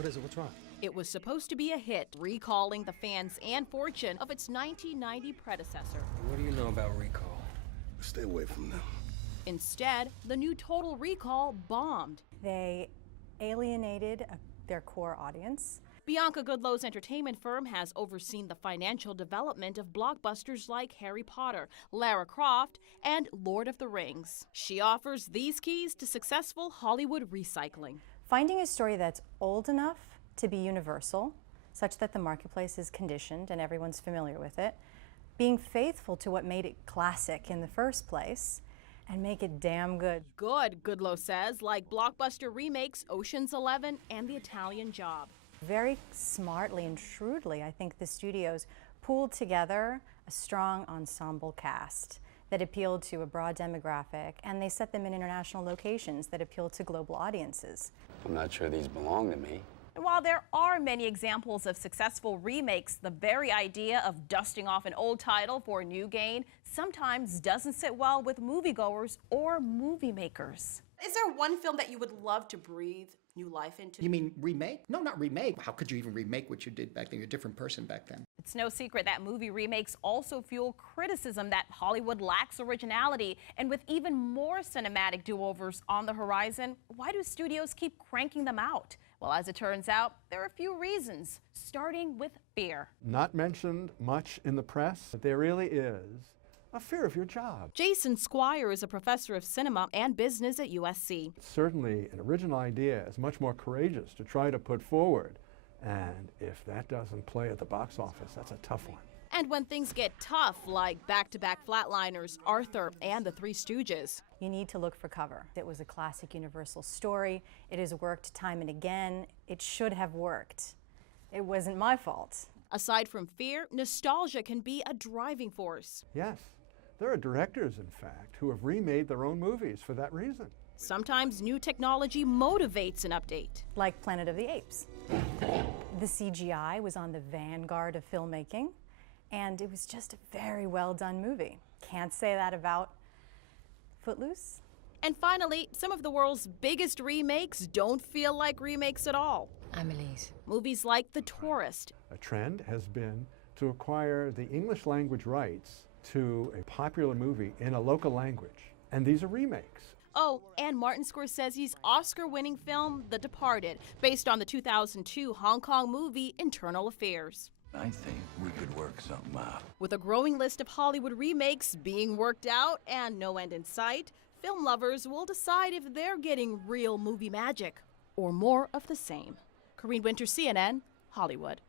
What is it? What's wrong? It was supposed to be a hit, recalling the fans and fortune of its 1990 predecessor. What do you know about recall? Stay away from them. Instead, the new Total Recall bombed. They alienated their core audience. Bianca Goodloe's entertainment firm has overseen the financial development of blockbusters like Harry Potter, Lara Croft, and Lord of the Rings. She offers these keys to successful Hollywood recycling. Finding a story that's old enough to be universal, such that the marketplace is conditioned and everyone's familiar with it, being faithful to what made it classic in the first place, and make it damn good. Good, Goodloe says, like blockbuster remakes Ocean's 11 and The Italian Job. Very smartly and shrewdly, I think the studios pooled together a strong ensemble cast that appealed to a broad demographic, and they set them in international locations that appealed to global audiences. I'm not sure these belong to me. And while there are many examples of successful remakes, the very idea of dusting off an old title for a new gain sometimes doesn't sit well with moviegoers or movie makers. Is there one film that you would love to breathe new life into? You mean remake? No, not remake. How could you even remake what you did back then? You're a different person back then. It's no secret that movie remakes also fuel criticism that Hollywood lacks originality. And with even more cinematic do-overs on the horizon, why do studios keep cranking them out? Well, as it turns out, there are a few reasons, starting with fear. Not mentioned much in the press, but there really is a fear of your job. Jason Squire is a professor of cinema and business at USC. Certainly, an original idea is much more courageous to try to put forward. And if that doesn't play at the box office, that's a tough one. And when things get tough, like back-to-back Flatliners, Arthur, and The Three Stooges, you need to look for cover. It was a classic universal story. It has worked time and again. It should have worked. It wasn't my fault. Aside from fear, nostalgia can be a driving force. Yes, there are directors, in fact, who have remade their own movies for that reason. Sometimes new technology motivates an update. Like Planet of the Apes. The CGI was on the vanguard of filmmaking, and it was just a very well done movie. Can't say that about Footloose. And finally, some of the world's biggest remakes don't feel like remakes at all. I'm Elise. Movies like The Tourist. A trend has been to acquire the English language rights to a popular movie in a local language. And these are remakes. Oh, and Martin Scorsese's Oscar-winning film, The Departed, based on the 2002 Hong Kong movie Internal Affairs. I think we could work something out. With a growing list of Hollywood remakes being worked out and no end in sight, film lovers will decide if they're getting real movie magic or more of the same. Corinne Winter, CNN, Hollywood.